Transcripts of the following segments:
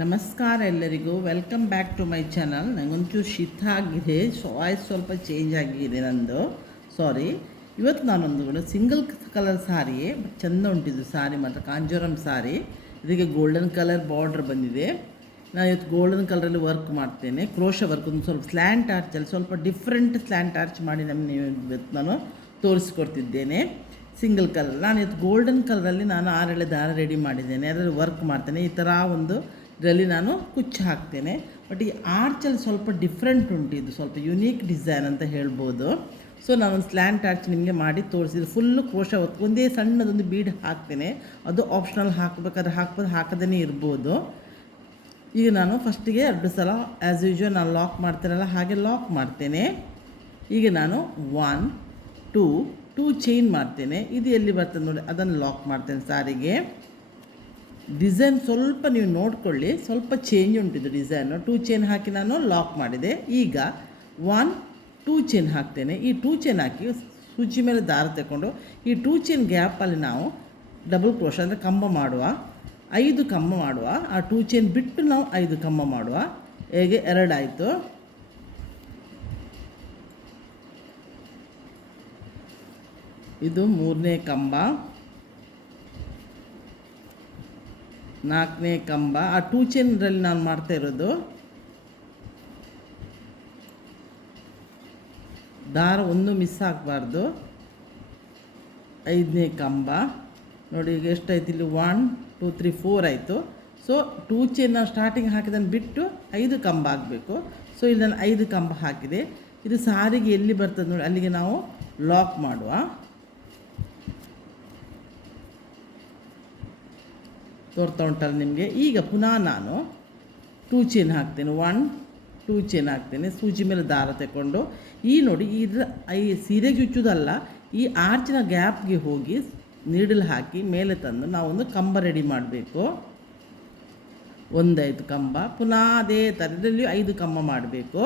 ನಮಸ್ಕಾರ ಎಲ್ಲರಿಗೂ, welcome back to my channel. ನನಗೊಂಚೂರು ಶೀತ ಆಗಿದೆ, ವಾಯ್ಸ್ ಸ್ವಲ್ಪ ಚೇಂಜ್ ಆಗಿದೆ ನಂದು, ಸಾರಿ. ಇವತ್ತು ನಾನೊಂದು ಕೂಡ ಸಿಂಗಲ್ ಕಲರ್ ಸಾರಿ, ಚೆಂದ ಉಂಟಿದ್ದು ಸಾರಿ ಮಾತ್ರ, ಕಾಂಜೋರಮ್ ಸಾರಿ. ಇದಕ್ಕೆ ಗೋಲ್ಡನ್ ಕಲರ್ ಬಾರ್ಡ್ರ್ ಬಂದಿದೆ. ನಾನು ಇವತ್ತು ಗೋಲ್ಡನ್ ಕಲರಲ್ಲಿ ವರ್ಕ್ ಮಾಡ್ತೇನೆ, ಕ್ರೋಶ ವರ್ಕ್. ಒಂದು ಸ್ವಲ್ಪ ಸ್ಲ್ಯಾಂಟ್ ಆರ್ಚಲ್ಲಿ ಸ್ವಲ್ಪ ಡಿಫ್ರೆಂಟ್ ಸ್ಲ್ಯಾಂಟ್ ಆರ್ಚ್ ಮಾಡಿ ಇವತ್ತು ನಾನು ತೋರಿಸ್ಕೊಡ್ತಿದ್ದೇನೆ. ಸಿಂಗಲ್ ಕಲರ್ ನಾನು ಇವತ್ತು ಗೋಲ್ಡನ್ ಕಲರಲ್ಲಿ ನಾನು 6 ದಾರ ರೆಡಿ ಮಾಡಿದ್ದೇನೆ, ಅದರಲ್ಲಿ ವರ್ಕ್ ಮಾಡ್ತೇನೆ. ಈ ಥರ ಒಂದು ಇದರಲ್ಲಿ ನಾನು ಕುಚ್ಚು ಹಾಕ್ತೇನೆ. ಬಟ್ ಈ ಆರ್ಚಲ್ಲಿ ಸ್ವಲ್ಪ ಡಿಫ್ರೆಂಟ್ ಉಂಟು, ಇದು ಸ್ವಲ್ಪ ಯುನೀಕ್ ಡಿಸೈನ್ ಅಂತ ಹೇಳ್ಬೋದು. ಸೊ ನಾನೊಂದು ಸ್ಲ್ಯಾಂಟ್ ಆರ್ಚ್ ನಿಮಗೆ ಮಾಡಿ ತೋರಿಸಿದ್ದು. ಫುಲ್ಲು ಕ್ರೋಶ ಹೊತ್ತು ಒಂದೇ ಸಣ್ಣದೊಂದು ಬೀಡ್ ಹಾಕ್ತೇನೆ, ಅದು ಆಪ್ಷನಲ್. ಹಾಕಬೇಕಾದ್ರೆ ಹಾಕ್ಬೋದು, ಹಾಕದೇ ಇರ್ಬೋದು. ಈಗ ನಾನು ಫಸ್ಟಿಗೆ 2 ಸಲ ಆ್ಯಸ್ ಯೂಶ್ವಲ್ ನಾನು ಲಾಕ್ ಮಾಡ್ತೇನಲ್ಲ ಹಾಗೆ ಲಾಕ್ ಮಾಡ್ತೇನೆ. ಈಗ ನಾನು 1 2 ಚೈನ್ ಮಾಡ್ತೇನೆ. ಇದು ಎಲ್ಲಿ ಬರ್ತದೆ ನೋಡಿ, ಅದನ್ನು ಲಾಕ್ ಮಾಡ್ತೇನೆ. ಸಾರಿಗೆ ಡಿಸೈನ್ ಸ್ವಲ್ಪ ನೀವು ನೋಡಿಕೊಳ್ಳಿ, ಸ್ವಲ್ಪ ಚೇಂಜ್ ಉಂಟಿದ್ದು ಡಿಸೈನು. 2 ಚೈನ್ ಹಾಕಿ ನಾನು ಲಾಕ್ ಮಾಡಿದೆ. ಈಗ 1 2 ಚೈನ್ ಹಾಕ್ತೇನೆ. ಈ 2 ಚೈನ್ ಹಾಕಿ ಸೂಜಿ ಮೇಲೆ ದಾರ ತಗೊಂಡು ಈ 2 ಚೈನ್ ಗ್ಯಾಪಲ್ಲಿ ನಾವು ಡಬಲ್ ಕ್ರೋಶ ಅಂದರೆ ಕಂಬ ಮಾಡುವ, 5 ಕಂಬ ಮಾಡುವ. ಆ 2 ಚೈನ್ ಬಿಟ್ಟು ನಾವು 5 ಕಂಬ ಮಾಡುವ. ಹೇಗೆ 2 ಆಯಿತು. ಇದು 3ನೇ ಕಂಬ, 4ನೇ ಕಂಬ. ಆ 2 ಚೈನ್ರಲ್ಲಿ ನಾನು ಮಾಡ್ತಾ ಇರೋದು ದಾರ ಒಂದು ಮಿಸ್ ಆಗಬಾರ್ದು. 5ನೇ ಕಂಬ ನೋಡಿ, ಈಗ ಎಷ್ಟಾಯ್ತು ಇಲ್ಲಿ 1 2 3 4 ಆಯಿತು. ಸೊ 2 ಚೈನ್ ನಾವು ಸ್ಟಾರ್ಟಿಂಗ್ ಹಾಕಿದನ್ನು ಬಿಟ್ಟು 5 ಕಂಬ ಆಗಬೇಕು. ಸೊ ಇಲ್ಲಿ ನಾನು 5 ಕಂಬ ಹಾಕಿದೆ. ಇದು ಸಾರಿಗೆ ಎಲ್ಲಿ ಬರ್ತದೆ ನೋಡಿ, ಅಲ್ಲಿಗೆ ನಾವು ಲಾಕ್ ಮಾಡುವ. ತೋರ್ತಾ ಉಂಟಲ್ಲ ನಿಮಗೆ. ಈಗ ಪುನಃ ನಾನು 2 ಚೈನ್ ಹಾಕ್ತೇನೆ, 1 2 ಚೈನ್ ಹಾಕ್ತೇನೆ. ಸೂಜಿ ಮೇಲೆ ದಾರ ತಗೊಂಡು ಈ ನೋಡಿ, ಈ ಸೀರೆಗೆ ಚುಚ್ಚೋದಲ್ಲ, ಈ ಆರ್ಚಿನ ಗ್ಯಾಪ್ಗೆ ಹೋಗಿ ನೀಡಲ್ ಹಾಕಿ ಮೇಲೆ ತಂದು ನಾವೊಂದು ಕಂಬ ರೆಡಿ ಮಾಡಬೇಕು. 1 ಕಂಬ. ಪುನಃ ಅದೇ ಥರದಲ್ಲಿ 5 ಕಂಬ ಮಾಡಬೇಕು.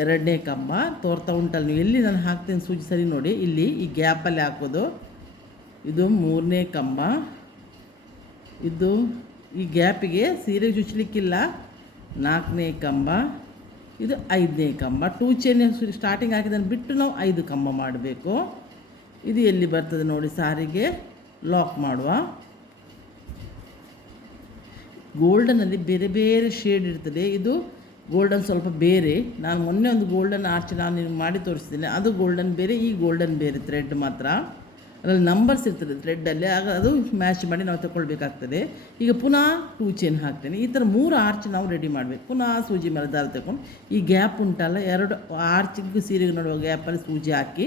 2ನೇ ಕಂಬ ತೋರ್ತಾ ಉಂಟಲ್ಲ ನೀವು, ಎಲ್ಲಿ ನಾನು ಹಾಕ್ತೇನೆ ಸೂಜಿ ಸರಿ ನೋಡಿ, ಇಲ್ಲಿ ಈ ಗ್ಯಾಪಲ್ಲಿ ಹಾಕೋದು. ಇದು 3ನೇ ಕಂಬ. ಇದು ಈ ಗ್ಯಾಪಿಗೆ ಸೀರೆ ಚುಚ್ಚಲಿಕ್ಕಿಲ್ಲ. 4ನೇ ಕಂಬ. ಇದು 5ನೇ ಕಂಬ. 2 ಚೈನ್ ಸ್ಟಾರ್ಟಿಂಗ್ ಹಾಕಿದನ್ನು ಬಿಟ್ಟು ನಾವು 5 ಕಂಬ ಮಾಡಬೇಕು. ಇದು ಎಲ್ಲಿ ಬರ್ತದೆ ನೋಡಿ, ಸಾರಿಗೆ ಲಾಕ್ ಮಾಡುವ. ಗೋಲ್ಡನಲ್ಲಿ ಬೇರೆ ಬೇರೆ ಶೇಡ್ ಇರ್ತದೆ. ಇದು ಗೋಲ್ಡನ್ ಸ್ವಲ್ಪ ಬೇರೆ. ನಾನು ಮೊನ್ನೆ ಒಂದು ಗೋಲ್ಡನ್ ಆರ್ಚ್ ನಾನು ನಿಮ್ಗೆ ಮಾಡಿ ತೋರಿಸ್ತೀನಿ, ಅದು ಗೋಲ್ಡನ್ ಬೇರೆ, ಈ ಗೋಲ್ಡನ್ ಬೇರೆ. ಥ್ರೆಡ್ ಮಾತ್ರ ಅದರಲ್ಲಿ ನಂಬರ್ಸ್ ಇರ್ತದೆ ಥ್ರೆಡ್ಡಲ್ಲಿ, ಆಗ ಅದು ಮ್ಯಾಚ್ ಮಾಡಿ ನಾವು ತಗೊಳ್ಬೇಕಾಗ್ತದೆ. ಈಗ ಪುನಃ 2 ಚೈನ್ ಹಾಕ್ತೇನೆ. ಈ ಥರ 3 ಆರ್ಚ್ ನಾವು ರೆಡಿ ಮಾಡಬೇಕು. ಪುನಃ ಸೂಜಿ ಮೇಲೆ ದಾರ ತಗೊಂಡು ಈ ಗ್ಯಾಪ್ ಉಂಟಲ್ಲ, 2 ಆರ್ಚಿಗೂ ಸೀರೆಗೆ ನೋಡುವ ಗ್ಯಾಪಲ್ಲಿ ಸೂಜಿ ಹಾಕಿ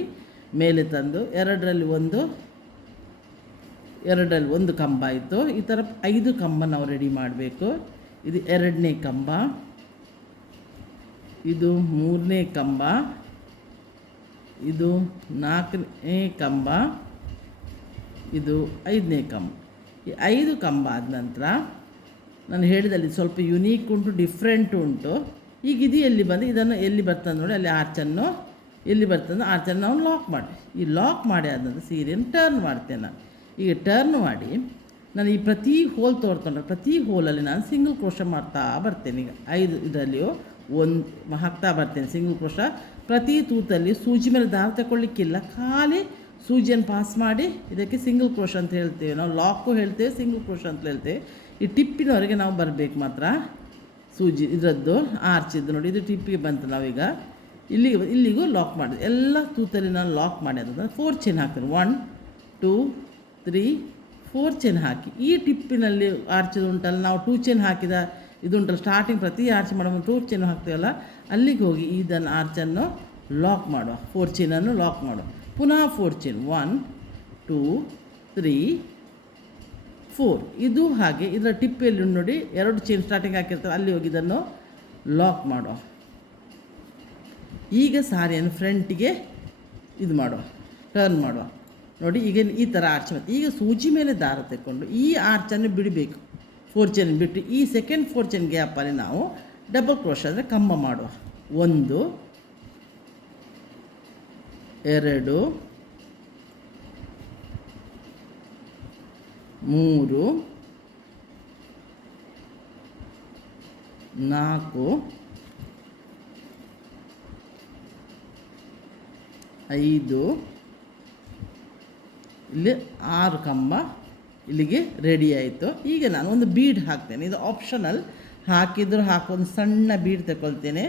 ಮೇಲೆ ತಂದು 2ರಲ್ಲಿ 1 ಕಂಬ ಆಯಿತು. ಈ ಥರ 5 ಕಂಬ ನಾವು ರೆಡಿ ಮಾಡಬೇಕು. ಇದು 2ನೇ ಕಂಬ. ಇದು 3ನೇ ಕಂಬ. ಇದು 4ನೇ ಕಂಬ. ಇದು 5ನೇ ಕಂಬ. ಈ 5 ಕಂಬ ಆದ ನಂತರ ನಾನು ಹೇಳಿದಲ್ಲಿ ಸ್ವಲ್ಪ ಯುನೀಕ್ ಉಂಟು, ಡಿಫ್ರೆಂಟ್ ಉಂಟು. ಈಗ ಇದು ಎಲ್ಲಿ ಬಂದು ಇದನ್ನು ಎಲ್ಲಿ ಬರ್ತದೆ ನೋಡಿ, ಅಲ್ಲಿ ಆರ್ಚನ್ನು ಎಲ್ಲಿ ಬರ್ತದೆ ಆರ್ಚನ್ನು ನಾವು ಲಾಕ್ ಮಾಡಿ. ಈ ಲಾಕ್ ಮಾಡಿ ಆದ ನಂತರ ಸೀರೆಯನ್ನು ಟರ್ನ್ ಮಾಡ್ತೇನೆ ನಾನು. ಈಗ ಟರ್ನ್ ಮಾಡಿ ನಾನು ಈ ಪ್ರತಿ ಹೋಲ್ ತೋರ್ಕೊಂಡ್ರೆ ಪ್ರತಿ ಹೋಲಲ್ಲಿ ನಾನು ಸಿಂಗಲ್ ಕ್ರೋಶ ಮಾಡ್ತಾ ಬರ್ತೇನೆ. ಈಗ 5 ಇದರಲ್ಲಿಯೂ 1 ಹಾಕ್ತಾ ಬರ್ತೇನೆ ಸಿಂಗಲ್ ಕ್ರೋಶ. ಪ್ರತಿ ತೂತಲ್ಲಿ ಸೂಜಿ ಮೇಲೆ ದಾರ ತಗೊಳ್ಳಿಕ್ಕಿಲ್ಲ, ಖಾಲಿ ಸೂಜಿಯನ್ನು ಪಾಸ್ ಮಾಡಿ ಇದಕ್ಕೆ ಸಿಂಗಲ್ ಕ್ರೋಶ ಅಂತ ಹೇಳ್ತೇವೆ ನಾವು. ಲಾಕು ಹೇಳ್ತೇವೆ, ಸಿಂಗಲ್ ಕ್ರೋಶ ಅಂತ ಹೇಳ್ತೇವೆ. ಈ ಟಿಪ್ಪಿನವರೆಗೆ ನಾವು ಬರಬೇಕು ಮಾತ್ರ. ಸೂಜಿ ಇದರದ್ದು ಆರ್ಚಿದ್ದು ನೋಡಿ, ಇದು ಟಿಪ್ಪಿಗೆ ಬಂತು. ನಾವೀಗ ಇಲ್ಲಿಗೂ ಲಾಕ್ ಮಾಡಿದೆ. ಎಲ್ಲ ತೂತಲ್ಲಿ ನಾನು ಲಾಕ್ ಮಾಡಿ ಅದನ್ನು 4 ಚೈನ್ ಹಾಕ್ತೇನೆ. 1 2 3 4 ಚೈನ್ ಹಾಕಿ ಈ ಟಿಪ್ಪಿನಲ್ಲಿ ಆರ್ಚಿದು ಉಂಟಲ್ಲ, ನಾವು 2 ಚೈನ್ ಹಾಕಿದ ಇದುಂಟಲ್ಲ ಸ್ಟಾರ್ಟಿಂಗ್ ಪ್ರತಿ ಆರ್ಚ್ ಮಾಡುವ 2 ಚೈನ್ ಹಾಕ್ತೀವಲ್ಲ, ಅಲ್ಲಿಗೆ ಹೋಗಿ ಇದನ್ನು ಆರ್ಚನ್ನು ಲಾಕ್ ಮಾಡುವ. 4 ಚೈನನ್ನು ಲಾಕ್ ಮಾಡುವ. ಪುನಃ 4 ಚೈನ್ 1 2 3 4. ಇದು ಹಾಗೆ ಇದರ ಟಿಪ್ಪಲ್ಲಿ ನೋಡಿ 2 ಚೈನ್ ಸ್ಟಾರ್ಟಿಂಗ್ ಹಾಕಿರ್ತವೆ, ಅಲ್ಲಿ ಹೋಗಿ ಇದನ್ನು ಲಾಕ್ ಮಾಡುವ. ಈಗ ಸಾರಿಯನ್ನು ಫ್ರಂಟಿಗೆ ಇದು ಮಾಡುವ, ಟರ್ನ್ ಮಾಡುವ ನೋಡಿ. ಈಗ ಈ ಥರ ಆರ್ಚ್ ಮತ್ತು ಈಗ ಸೂಜಿ ಮೇಲೆ ದಾರ ತಗೊಂಡು ಈ ಆರ್ಚನ್ನು ಬಿಡಬೇಕು. 4 ಚೈನ್ ಬಿಟ್ಟು ಈ ಸೆಕೆಂಡ್ 4 ಚೈನ್ ಗ್ಯಾಪಲ್ಲಿ ನಾವು ಡಬಲ್ ಕ್ರೋಶ ಅಂದರೆ ಕಂಬ ಮಾಡುವ. 1 2 3 4 5 ಇಲ್ಲಿ 6 ಕಂಬ ಇಲ್ಲಿಗೆ ರೆಡಿ ಆಯಿತು. ಈಗ ನಾನು ಒಂದು ಬೀಡ್ ಹಾಕ್ತೇನೆ. ಇದು ಆಪ್ಷನಲ್, ಹಾಕಿದ್ರು ಹಾಕೊಂದು ಸಣ್ಣ ಬೀಡ್ ತಗೊಳ್ತೇನೆ.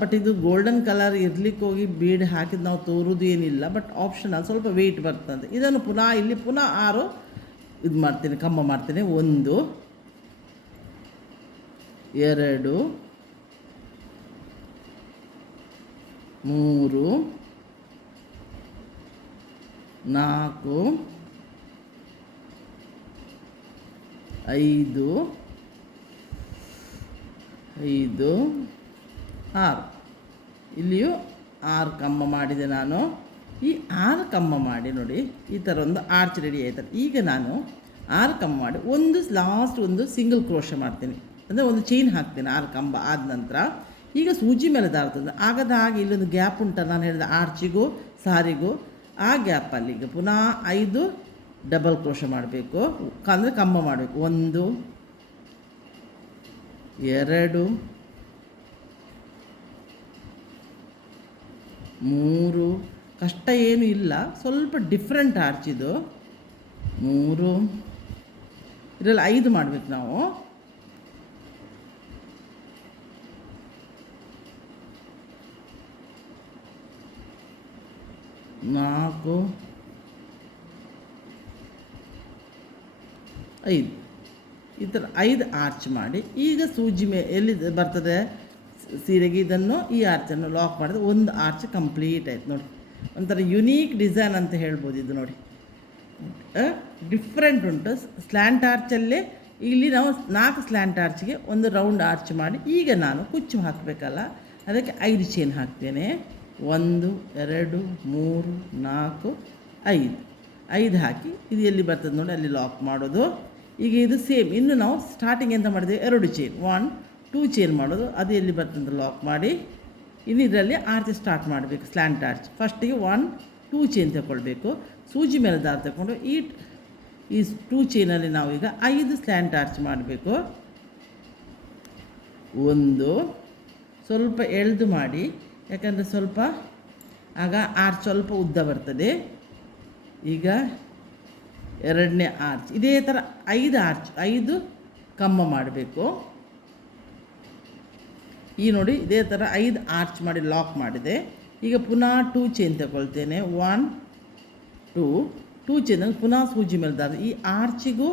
ಬಟ್ ಇದು ಗೋಲ್ಡನ್ ಕಲರ್ ಇರ್ಲಿಕ್ಕೆ ಹೋಗಿ ಬೀಡ್ ಹಾಕಿದ್ದು ನಾವು ತೋರೋದು ಏನಿಲ್ಲ, ಬಟ್ ಆಪ್ಷನಲ್, ಸ್ವಲ್ಪ ವೆಯ್ಟ್ ಬರ್ತದೆ. ಇದನ್ನು ಪುನಃ ಇಲ್ಲಿ ಪುನಃ 6 ಇದು ಮಾಡ್ತೇನೆ, ಕಂಬ ಮಾಡ್ತೇನೆ. 1 2 3 4 5 6 ಇಲ್ಲಿಯೂ 6 ಕಂಬ ಮಾಡಿದೆ ನಾನು. ಈ 6 ಕಂಬ ಮಾಡಿ ನೋಡಿ, ಈ ಥರ ಒಂದು ಆರ್ಚ್ ರೆಡಿ ಆಯ್ತಲ್ಲ. ಈಗ ನಾನು 6 ಕಂಬ ಮಾಡಿ ಲಾಸ್ಟ್ ಒಂದು ಸಿಂಗಲ್ ಕ್ರೋಶ ಮಾಡ್ತೀನಿ, ಅಂದರೆ ಒಂದು ಚೈನ್ ಹಾಕ್ತೇನೆ 6 ಕಂಬ ಆದ ನಂತರ. ಈಗ ಸೂಜಿ ಮೇಲೆ ದಾರ್ತದೆ ಆಗದ ಹಾಗೆ ಇಲ್ಲೊಂದು ಗ್ಯಾಪ್ ಉಂಟು, ನಾನು ಹೇಳಿದ ಆರ್ಚಿಗೂ ಸಾರಿಗೂ ಆ ಗ್ಯಾಪಲ್ಲಿ ಈಗ ಪುನಃ 5 ಡಬಲ್ ಕ್ರೋಶ ಮಾಡಬೇಕು, ಅಂದರೆ ಕಂಬ ಮಾಡಬೇಕು. 1 2 3, ಕಷ್ಟ ಏನು ಇಲ್ಲ, ಸ್ವಲ್ಪ ಡಿಫ್ರೆಂಟ್ ಆರ್ಚ್ ಇದು. 3, ಇದರಲ್ಲಿ 5 ಮಾಡಬೇಕು ನಾವು. 4 5 ಈ ಥರ 5 ಆರ್ಚ್ ಮಾಡಿ, ಈಗ ಸೂಜಿ ಎಲ್ಲಿ ಬರ್ತದೆ ಸೀರೆಗೆ ಇದನ್ನು ಈ ಆರ್ಚನ್ನು ಲಾಕ್ ಮಾಡಿದ್ರೆ ಒಂದು ಆರ್ಚ್ ಕಂಪ್ಲೀಟ್ ಆಯ್ತು ನೋಡಿ. ಒಂಥರ ಯುನೀಕ್ ಡಿಸೈನ್ ಅಂತ ಹೇಳ್ಬೋದು ಇದು ನೋಡಿ. ಡಿಫ್ರೆಂಟ್ ಉಂಟು. ಸ್ಲ್ಯಾಂಟ್ ಆರ್ಚಲ್ಲೇ ಇಲ್ಲಿ ನಾವು 4 ಸ್ಲ್ಯಾಂಟ್ ಆರ್ಚ್ಗೆ ಒಂದು ರೌಂಡ್ ಆರ್ಚ್ ಮಾಡಿ, ಈಗ ನಾನು ಕುಚ್ಚು ಹಾಕಬೇಕಲ್ಲ, ಅದಕ್ಕೆ 5 ಚೈನ್ ಹಾಕ್ತೇನೆ. 1 2 3 4 5 ಹಾಕಿ ಇದು ಎಲ್ಲಿ ಬರ್ತದೆ ನೋಡಿ ಅಲ್ಲಿ ಲಾಕ್ ಮಾಡೋದು. ಈಗ ಇದು ಸೇಮ್, ಇನ್ನು ನಾವು ಸ್ಟಾರ್ಟಿಂಗ್ ಎಂತ ಮಾಡಿದ್ದೇವೆ, 2 ಚೈನ್ 1 2 ಚೈನ್ ಮಾಡೋದು, ಅದು ಎಲ್ಲಿ ಬರ್ತದೆ ಲಾಕ್ ಮಾಡಿ. ಇನ್ನು ಇದರಲ್ಲಿ ಆರ್ಚ್ ಸ್ಟಾರ್ಟ್ ಮಾಡಬೇಕು, ಸ್ಲ್ಯಾಂಟ್ ಆರ್ಚ್. ಫಸ್ಟಿಗೆ 1 2 ಚೈನ್ ತಗೊಳ್ಬೇಕು, ಸೂಜಿ ಮೇಲೆ ದಾರ ತಗೊಂಡು ಈ 2 ಚೈನಲ್ಲಿ ನಾವು ಈಗ 5 ಸ್ಲ್ಯಾಂಟ್ ಆರ್ಚ್ ಮಾಡಬೇಕು. 1 ಸ್ವಲ್ಪ ಎಳೆದು ಮಾಡಿ, ಯಾಕಂದರೆ ಸ್ವಲ್ಪ ಆಗ ಆರ್ಚ್ ಸ್ವಲ್ಪ ಉದ್ದ ಬರ್ತದೆ. ಈಗ 2ನೇ ಆರ್ಚ್ ಇದೇ ಥರ 5 ಕಂಬ ಮಾಡಬೇಕು. ಈ ನೋಡಿ ಇದೇ ಥರ 5 ಆರ್ಚ್ ಮಾಡಿ ಲಾಕ್ ಮಾಡಿದೆ. ಈಗ ಪುನಃ 2 ಚೈನ್ ತಗೊಳ್ತೇನೆ. 1 2 ಚೈನ್ ಪುನಃ ಸೂಜಿ ಮೇಲೆ ದಾರ. ಈ ಆರ್ಚಿಗೂ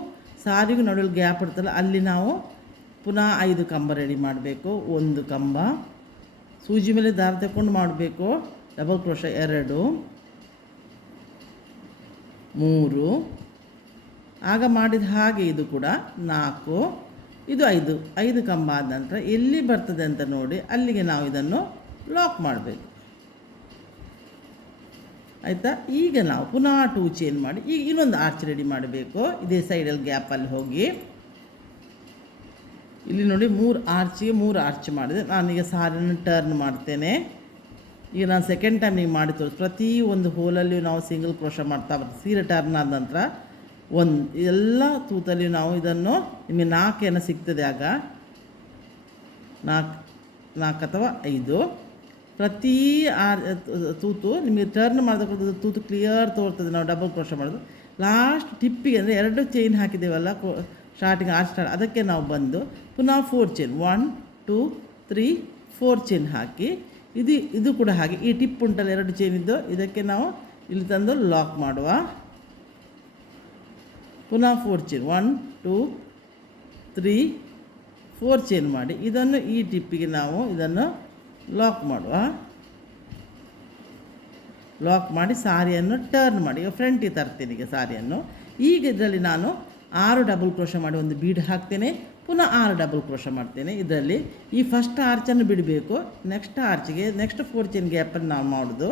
ಸಾರಿಗೂ ನಡುವೆ ಗ್ಯಾಪ್ ಇರ್ತಲ್ಲ, ಅಲ್ಲಿ ನಾವು ಪುನಃ 5 ಕಂಬ ರೆಡಿ ಮಾಡಬೇಕು. 1 ಕಂಬ ಸೂಜಿ ಮೇಲೆ ದಾರ ತಗೊಂಡು ಮಾಡಬೇಕು. ಡಬಲ್ ಕ್ರೋಶ 2 3 ಆಗ ಮಾಡಿದ ಹಾಗೆ ಇದು ಕೂಡ 4 ಇದು 5 ಕಂಬ ಆದ ನಂತರ ಎಲ್ಲಿ ಬರ್ತದೆ ಅಂತ ನೋಡಿ ಅಲ್ಲಿಗೆ ನಾವು ಇದನ್ನು ಲಾಕ್ ಮಾಡಬೇಕು. ಆಯಿತಾ? ಈಗ ನಾವು ಪುನಃ 2 ಚೈನ್ ಮಾಡಿ ಈಗ ಇನ್ನೊಂದು ಆರ್ಚ್ ರೆಡಿ ಮಾಡಬೇಕು. ಇದೇ ಸೈಡಲ್ಲಿ ಗ್ಯಾಪಲ್ಲಿ ಹೋಗಿ ಇಲ್ಲಿ ನೋಡಿ 3 ಆರ್ಚ್ ಮಾಡಿದೆ. ನಾನೀಗ ಸಾರಿನ ಟರ್ನ್ ಮಾಡ್ತೇನೆ. ಈಗ ನಾನು ಸೆಕೆಂಡ್ ಟೈಮ್ ನೀವು ಮಾಡಿ ತೋರಿಸಿ, ಪ್ರತಿ ಒಂದು ಹೋಲಲ್ಲಿ ನಾವು ಸಿಂಗಲ್ ಕ್ರೋಶ ಮಾಡ್ತಾ ಬರ್ತೀವಿ. ಸೀರೆ ಟರ್ನ್ ಆದ ನಂತರ ಎಲ್ಲ ತೂತಲ್ಲಿ ನಾವು ಇದನ್ನು ನಿಮಗೆ 4 ಸಿಗ್ತದೆ. ಆಗ 4 ಅಥವಾ 5 ಪ್ರತಿ ತೂತು ನಿಮಗೆ ಟರ್ನ್ ಮಾಡಿದ ತೂತು ಕ್ಲಿಯರ್ ತೋರ್ತದೆ. ನಾವು ಡಬಲ್ ಕ್ರೋಶ ಮಾಡೋದು ಲಾಸ್ಟ್ ಟಿಪ್ಪಿಗೆ, ಅಂದರೆ 2 ಚೈನ್ ಹಾಕಿದ್ದೇವಲ್ಲ ಸ್ಟಾರ್ಟಿಂಗ್ ಆರ್ಚ್ ಸ್ಟಾರ್ಟ್, ಅದಕ್ಕೆ ನಾವು ಬಂದು ಪುನಃ 4 ಚೈನ್ 1 2 3 4 ಚೈನ್ ಹಾಕಿ ಇದು ಕೂಡ ಹಾಗೆ ಈ ಟಿಪ್ ಉಂಟಲ್ಲ 2 ಚೈನ್ ಇದ್ದು, ಇದಕ್ಕೆ ನಾವು ಇಲ್ಲಿ ತಂದು ಲಾಕ್ ಮಾಡುವ. ಪುನಃ 4 ಚೈನ್ 1 2 3 4 ಚೈನ್ ಮಾಡಿ ಇದನ್ನು ಈ ಟಿಪ್ಪಿಗೆ ನಾವು ಇದನ್ನು ಲಾಕ್ ಮಾಡುವ. ಲಾಕ್ ಮಾಡಿ ಸಾರಿಯನ್ನು ಟರ್ನ್ ಮಾಡಿ ಈಗ ಫ್ರಂಟಿಗೆ ತರ್ತೀನಿ. ಈಗ ಸಾರಿಯನ್ನು ಈಗ ಇದರಲ್ಲಿ ನಾನು 6 ಡಬಲ್ ಕ್ರೋಶ ಮಾಡಿ ಒಂದು ಬೀಡ್ ಹಾಕ್ತೇನೆ. ಪುನಃ 6 ಡಬಲ್ ಕ್ರೋಶ ಮಾಡ್ತೇನೆ. ಇದರಲ್ಲಿ ಈ ಫಸ್ಟ್ ಆರ್ಚನ್ನು ಬಿಡಬೇಕು. ನೆಕ್ಸ್ಟ್ ಆರ್ಚಿಗೆ ನೆಕ್ಸ್ಟ್ 4 ಚೈನ್ ಗ್ಯಾಪಲ್ಲಿ ನಾವು ಮಾಡೋದು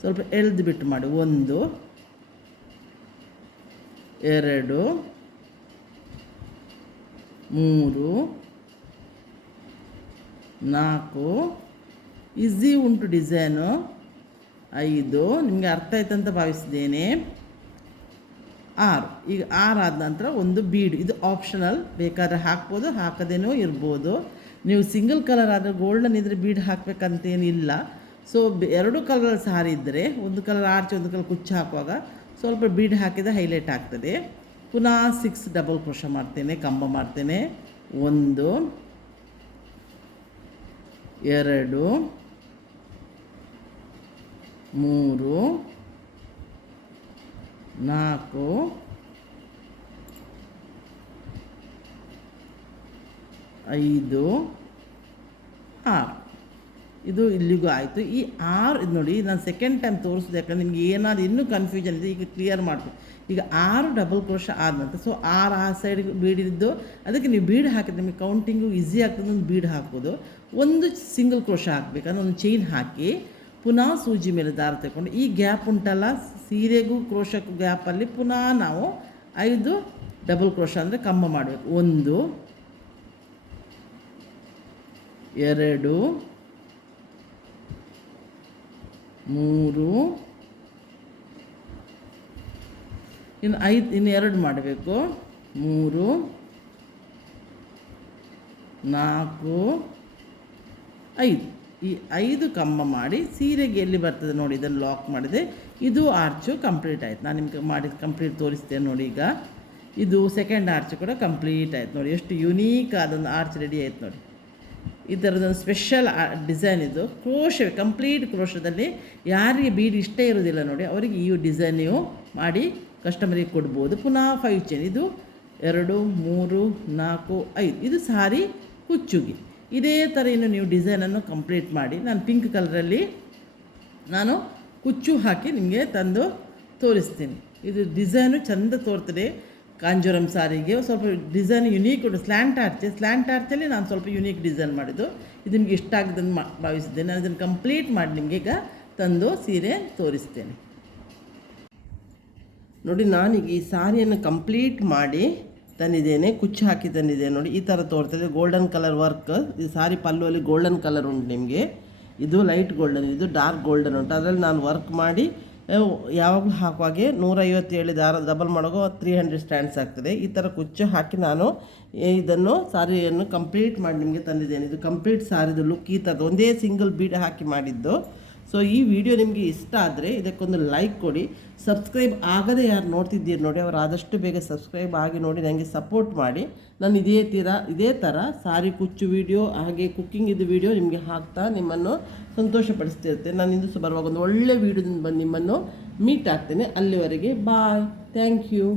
ಸ್ವಲ್ಪ ಎಳೆದು ಬಿಟ್ಟು ಮಾಡಿ. 1 2 3 4 ಈಸಿ ಉಂಟು ಡಿಸೈನು. 5 ನಿಮಗೆ ಅರ್ಥ ಆಯ್ತಂತ ಭಾವಿಸಿದ್ದೇನೆ. 6 ಈಗ 6 ಆದ ನಂತರ ಒಂದು ಬೀಡ್, ಇದು ಆಪ್ಷನಲ್, ಬೇಕಾದರೆ ಹಾಕ್ಬೋದು ಹಾಕದೇನೂ ಇರ್ಬೋದು. ನೀವು ಸಿಂಗಲ್ ಕಲರ್ ಆದರೆ ಗೋಲ್ಡನ್ ಇದ್ದರೆ ಬೀಡ್ ಹಾಕಬೇಕಂತೇನಿಲ್ಲ. ಸೊ ಎರಡು ಕಲರ್ ಸಾರಿ ಇದ್ದರೆ ಒಂದು ಕಲರ್ ಆರ್ಚ್ ಒಂದು ಕಲರ್ ಕುಚ್ಚು ಹಾಕುವಾಗ ಸ್ವಲ್ಪ ಬೀಡ್ ಹಾಕಿದ ಹೈಲೈಟ್ ಆಗ್ತದೆ. ಪುನಃ 6 ಡಬಲ್ ಕ್ರೋಶ ಮಾಡ್ತೇನೆ, ಕಂಬ ಮಾಡ್ತೇನೆ. 1 2 3 4 5 6. ಇದು ಇಲ್ಲಿಗೂ ಆಯಿತು. ಈ 6 ಇದು ನೋಡಿ, ನಾನು ಸೆಕೆಂಡ್ ಟೈಮ್ ತೋರಿಸಿದೆ ಯಾಕಂದರೆ ನಿಮ್ಗೆ ಏನಾದ್ರು ಇನ್ನೂ ಕನ್ಫ್ಯೂಷನ್ ಇದೆ, ಈಗ ಕ್ಲಿಯರ್ ಮಾಡ್ತೀನಿ. ಈಗ 6 ಡಬಲ್ ಕ್ರೋಶ ಆದ ನಂತರ ಸೊ 6 ಆ ಸೈಡ್ಗೆ ಬೀಡಿದ್ದು, ಅದಕ್ಕೆ ನೀವು ಬೀಡ್ ಹಾಕಿದ್ರೆ ನಿಮಗೆ ಕೌಂಟಿಂಗು ಈಸಿ ಆಗ್ತದೆ. ಒಂದು ಬೀಡ್ ಹಾಕೋದು, ಒಂದು ಸಿಂಗಲ್ ಕ್ರೋಶ ಹಾಕಬೇಕಂದ್ರೆ ಒಂದು ಚೈನ್ ಹಾಕಿ ಪುನಃ ಸೂಜಿ ಮೇಲೆ ದಾರ ತಗೊಂಡು ಈ ಗ್ಯಾಪ್ ಉಂಟಲ್ಲ ಸೀರೆಗೂ ಕ್ರೋಶಕ್ಕೂ ಗ್ಯಾಪಲ್ಲಿ ಪುನಃ ನಾವು 5 ಡಬಲ್ ಕ್ರೋಶ ಅಂದರೆ ಕಂಬ ಮಾಡಬೇಕು. 1 2 3 ಇನ್ನು 5 ಇನ್ನು 2 ಮಾಡಬೇಕು. 3 4 5 ಈ 5 ಕಂಬ ಮಾಡಿ ಸೀರೆಗೆ ಎಲ್ಲಿ ಬರ್ತದೆ ನೋಡಿ ಇದನ್ನು ಲಾಕ್ ಮಾಡಿದೆ. ಇದು ಆರ್ಚು ಕಂಪ್ಲೀಟ್ ಆಯ್ತು. ನಾನು ನಿಮಗೆ ಮಾಡಿ ಕಂಪ್ಲೀಟ್ ತೋರಿಸ್ತೇನೆ ನೋಡಿ. ಈಗ ಇದು ಸೆಕೆಂಡ್ ಆರ್ಚ್ ಕೂಡ ಕಂಪ್ಲೀಟ್ ಆಯ್ತು ನೋಡಿ. ಎಷ್ಟು ಯುನೀಕ್ ಆದೊಂದು ಆರ್ಚ್ ರೆಡಿ ಆಯ್ತು ನೋಡಿ. ಈ ಥರದೊಂದು ಸ್ಪೆಷಲ್ ಡಿಸೈನ್ ಇದು. ಕ್ರೋಶ ಕಂಪ್ಲೀಟ್ ಕ್ರೋಶದಲ್ಲಿ ಯಾರಿಗೆ ಬೀಡ್ ಇಷ್ಟ ಇರೋದಿಲ್ಲ ನೋಡಿ ಅವರಿಗೆ ಈ ಡಿಸೈನ್ ನೀವು ಮಾಡಿ ಕಸ್ಟಮರಿಗೆ ಕೊಡ್ಬೋದು. ಪುನಃ 5 ಚೈನ್. ಇದು 2 3 4 5 ಇದು ಸಾರಿ ಕುಚ್ಚುಗಿ. ಇದೇ ಥರ ಇನ್ನು ನೀವು ಡಿಸೈನನ್ನು ಕಂಪ್ಲೀಟ್ ಮಾಡಿ ನಾನು ಪಿಂಕ್ ಕಲರಲ್ಲಿ ನಾನು ಕುಚ್ಚು ಹಾಕಿ ನಿಮಗೆ ತಂದು ತೋರಿಸ್ತೀನಿ. ಇದು ಡಿಸೈನು ಚೆಂದ ತೋರ್ತದೆ. ಕಾಂಜೂರಮ್ ಸಾರಿಗೆ ಸ್ವಲ್ಪ ಡಿಸೈನ್ ಯುನೀಕ್ ಉಂಟು. ಸ್ಲ್ಯಾಂಟ್ ಆರ್ಚಲ್ಲಿ ನಾನು ಸ್ವಲ್ಪ ಯುನೀಕ್ ಡಿಸೈನ್ ಮಾಡಿದ್ದು. ಇದು ನಿಮಗೆ ಇಷ್ಟ ಆಗಿದ್ದನ್ನು ಭಾವಿಸಿದ್ದೇನೆ. ನಾನು ಇದನ್ನು ಕಂಪ್ಲೀಟ್ ಮಾಡಿ ನಿಮಗೆ ಈಗ ತಂದು ಸೀರೆ ತೋರಿಸ್ತೇನೆ ನೋಡಿ. ನಾನೀಗ ಈ ಸಾರಿಯನ್ನು ಕಂಪ್ಲೀಟ್ ಮಾಡಿ ತಂದಿದ್ದೇನೆ, ಕುಚ್ಚು ಹಾಕಿ ತಂದಿದ್ದೇನೆ ನೋಡಿ. ಈ ಥರ ತೋರ್ತದೆ. Golden colour work. ಈ ಸಾರಿ ಪಲ್ಲುವಲ್ಲಿ ಗೋಲ್ಡನ್ ಕಲರ್ ಉಂಟು ನಿಮಗೆ. ಇದು ಲೈಟ್ ಗೋಲ್ಡನ್, ಇದು ಡಾರ್ಕ್ ಗೋಲ್ಡನ್ ಉಂಟು. ಅದರಲ್ಲಿ ನಾನು ವರ್ಕ್ ಮಾಡಿ ಯಾವಾಗಲೂ ಹಾಕುವಾಗೆ 157 ದಾರ ಡಬಲ್ ಮಾಡೋದು 300 ಸ್ಟ್ಯಾಂಡ್ಸ್ ಆಗ್ತದೆ. ಈ ಥರ ಕುಚ್ಚು ಹಾಕಿ ನಾನು ಇದನ್ನು ಸಾರಿಯನ್ನು ಕಂಪ್ಲೀಟ್ ಮಾಡಿ ನಿಮಗೆ ತಂದಿದ್ದೇನೆ. ಇದು ಕಂಪ್ಲೀಟ್ ಸಾರಿದು ಲುಕ್ ಈ ಥರದ್ದು ಒಂದೇ ಸಿಂಗಲ್ ಬೀಡ್ ಹಾಕಿ ಮಾಡಿದ್ದು. ಸೊ ಈ ವಿಡಿಯೋ ನಿಮಗೆ ಇಷ್ಟ ಆದರೆ ಇದಕ್ಕೊಂದು ಲೈಕ್ ಕೊಡಿ. ಸಬ್ಸ್ಕ್ರೈಬ್ ಆಗದೆ ಯಾರು ನೋಡ್ತಿದ್ದೀರಿ ನೋಡಿ ಅವರು ಆದಷ್ಟು ಬೇಗ ಸಬ್ಸ್ಕ್ರೈಬ್ ಆಗಿ ನೋಡಿ ನನಗೆ ಸಪೋರ್ಟ್ ಮಾಡಿ. ನಾನು ಇದೇ ಥರ ಸಾರಿ ಕುಚ್ಚು ವಿಡಿಯೋ ಹಾಗೆ ಕುಕ್ಕಿಂಗ್ ಇದು ವಿಡಿಯೋ ನಿಮಗೆ ಹಾಕ್ತಾ ನಿಮ್ಮನ್ನು ಸಂತೋಷಪಡಿಸ್ತಿರ್ತೇನೆ. ನಾನು ಇಂದು ಬರುವಾಗ ಒಂದು ಒಳ್ಳೆ ವಿಡಿಯೋದಿಂದ ಬಂದು ನಿಮ್ಮನ್ನು ಮೀಟ್ ಆಗ್ತೇನೆ. ಅಲ್ಲಿವರೆಗೆ ಬಾಯ್, ಥ್ಯಾಂಕ್ ಯು.